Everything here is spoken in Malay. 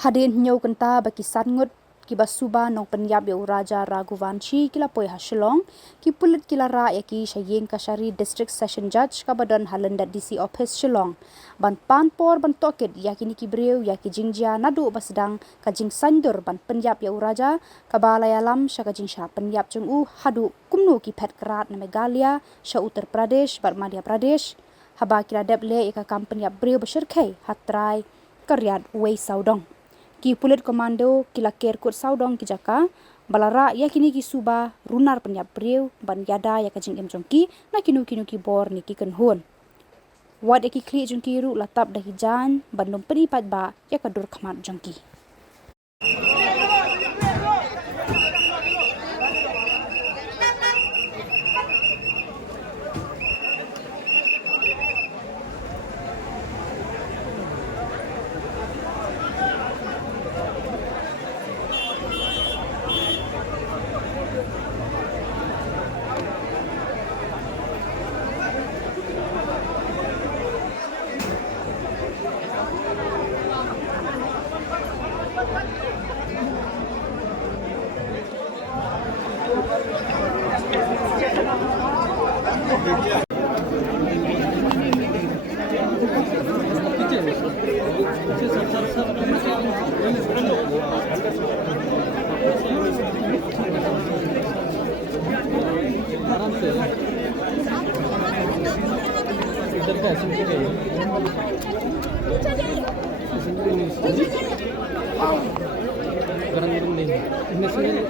Hadin nyau kenta baki sangut ki basuba nong penyap ya Raja Raghuvanshi kila poi hasilong ki pulit kila ra ya ki Shayeng Kashari District Session Judge kabadan halanda DC Office Shillong ban panpor ban tokit ya kini ki breu ya ki jingjia nadu basdang kajing sandur ban penyap ya Raja kabalaya lam sha kajing sha penyap jungu hadu kumnu ki pet kerat na Meghalaya sha Uttar Pradesh bar Madhya Pradesh haba kila deble ika company ya breu besyirkai hatrai karyat wei saudong ki pulit komando kila kerkut saudong ki jaka balara ya kini ki suba runar penyap breu ban yada ya kajing jongki na kinu ki bor ni ki kenhun wad ya ki kli jongki ru latap dahi jan bandom penipat ba ya kadur khamat jongki Garang-garang din. Ini sini.